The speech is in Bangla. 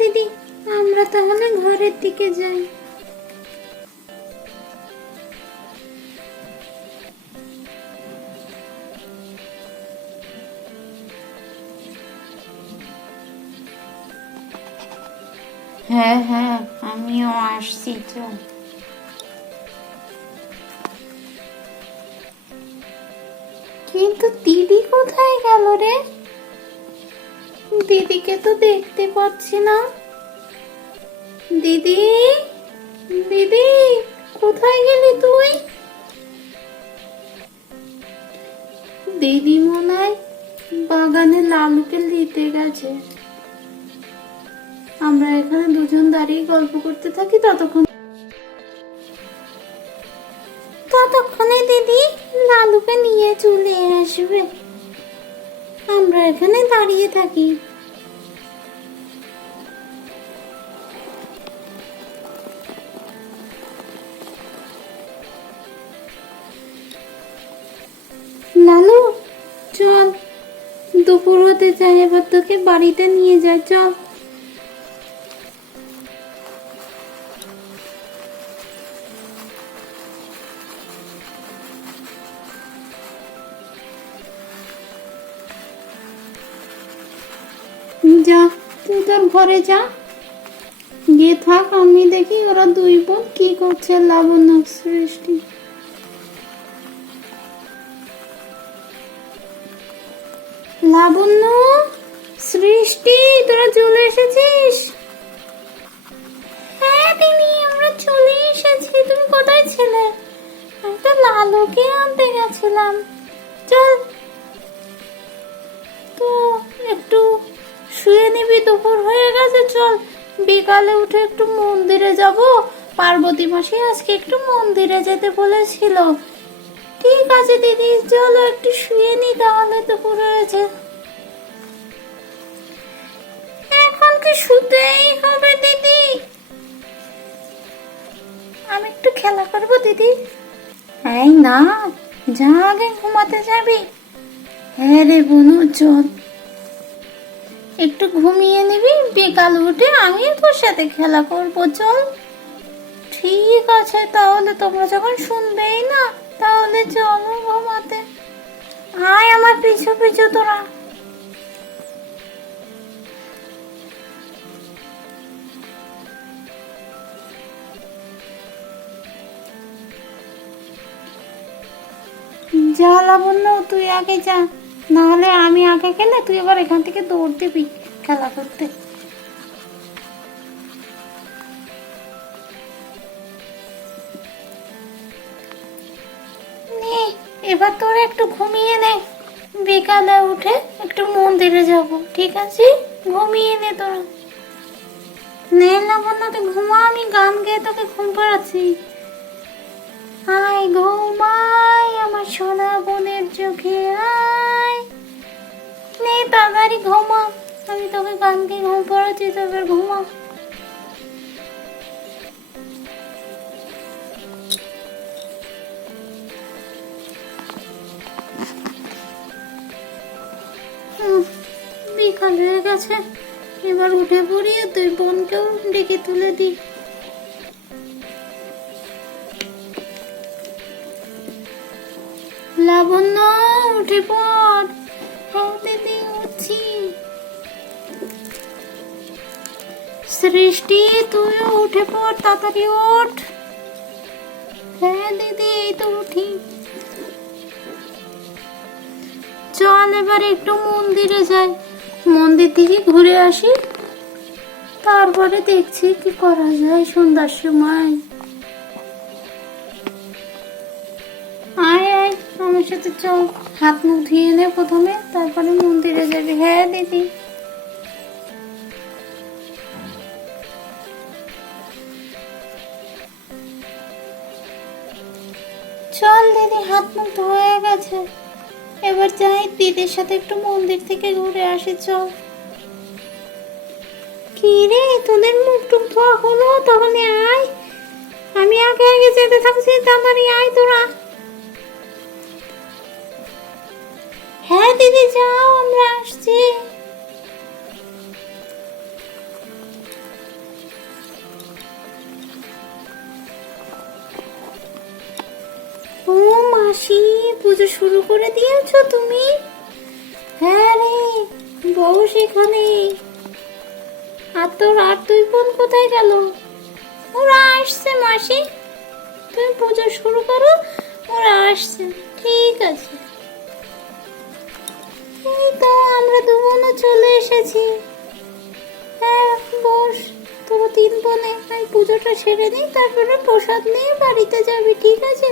দিদি, আমরা তাহলে ঘরের দিকে যাই। হ্যাঁ হ্যাঁ, আমিও আসছি, চল। কিন্তু দিদি কোথায় গেল রে? দিদিকে তো দেখতে পাচ্ছি না। দিদি, দিদি, কোথায় গেলি তুই? দিদি মনে হয় বাগানে লালুকে নিতে গেছে। আমরা এখানে দুজন দাঁড়িয়ে গল্প করতে থাকি, ততক্ষণে দিদি লালুকে নিয়ে চলে আসবে। আমরা এখানে দাঁড়িয়ে থাকি। লালু, চল, দুপুর হতে যায়, এবার তোকে বাড়িতে নিয়ে যায়, চল। যা, তুই তোর ঘরে যা, গিয়ে থাক, আমি দেখি ওরা দুই বোন কি করছে, লাবণ্য সৃষ্টি। লাবণ্য, সৃষ্টি, তোরা চলে এসেছিস? হ্যাঁ দিদি, আমরা চলে এসেছি। তুমি কোথায় ছিলে? আমি তো লালুকে আনতে গেছিলাম। চল, তো একটু শুয়ে নিবি, দুপুর হয়ে গেছে। চল, বিকালে উঠে একটু মন্দিরে যাব। পার্বতী মাসি আজকে একটু মন্দিরে যেতে বলেছিল। ঠিক আছে দিদি, চলো একটু শুয়ে নি, তাহলে দুপুর হয়েছে। এখন কি শুতেই হবে দিদি? আমি একটু খেলা করবো দিদি। এই না, যা, আগে ঘুমাতে যাবি। হ্যাঁ রে বোনু, চল, একটু ঘুমিয়ে নিবি, বিকাল উঠে আমি তোর সাথে খেলা করবো, চল। ঠিক আছে, তাহলে তোমরা যখন শুনবেই না, তাহলে চলো ঘুমাতে। আয় আমার পিছু পিছু তোরা। যা লাবণ্য, তুই আগে যা, নাহলে আমি আগে গেলে তুই আবার এখান থেকে দৌড় দিবি খেলা করতে। নে, এবার তোরা একটু ঘুমিয়ে নে, বিকালে উঠে একটু মন্দিরে যাব, ঠিক আছে? ঘুমিয়ে নে তোরা। নে লাবণ্য, তুই ঘুমা, আমি গান গেয়ে তোকে ঘুম পাড়াচ্ছি। আয় ঘুমাই আমার সোনা বোনের চোখে, আয়, নে তাড়াতাড়ি ঘুমা, আমি তোকে গান গেয়ে ঘুম পাড়াচ্ছি, তো এবার ঘুমা। বিকাল হয়ে গেছে, এবার উঠে পড়িয়ে তুই বোনকেও ডেকে তুলে দি। লাবণ্য, উঠে পড়। হ্যাঁ দিদি, উঠছি। সৃষ্টি, তুইও উঠে পড়, তাড়াতাড়ি ওঠ। হ্যাঁ দিদি, এই তো উঠি। চল, এবার একটু মন্দিরে যাই, মন্দির থেকে ঘুরে আসি, তারপরে দেখছি কি করা যায় সন্ধ্যার সময়। আয় আয় আমার সাথে, চল, হাত মুখ ধুয়ে নে প্রথমে, তারপরে মন্দিরে যাবি। হ্যাঁ দিদি। চল দিদি, হাত মুখ ধোয়া গেছে, এবার যাই দিদির সাথে একটু মন্দির থেকে ঘুরে আসি, চল। কি রে, তোদের মুখ টুক ধোয়া হলো? তাহলে আয়, আমি আগে আগে যেতে থাকছি, তাড়াতাড়ি আয় তোরা। হ্যাঁ দিদি, যাও, আমরা আসছি। পুজো শুরু করে দিয়েছো তুমি? হ্যাঁ রে, বস এখানে। আর তোর আর দুই বোন কোথায় গেল? ওরা আসছে মাসি, তুমি পুজো শুরু করো, ওরা আসছে। ঠিক আছে। এই তো আমরা দু বোনও চলে এসেছি। হ্যাঁ বস, তোরা তিন বোনে আমি পুজোটা সেরে নিই, তারপরে প্রসাদ নিয়ে বাড়িতে যাবি, ঠিক আছে?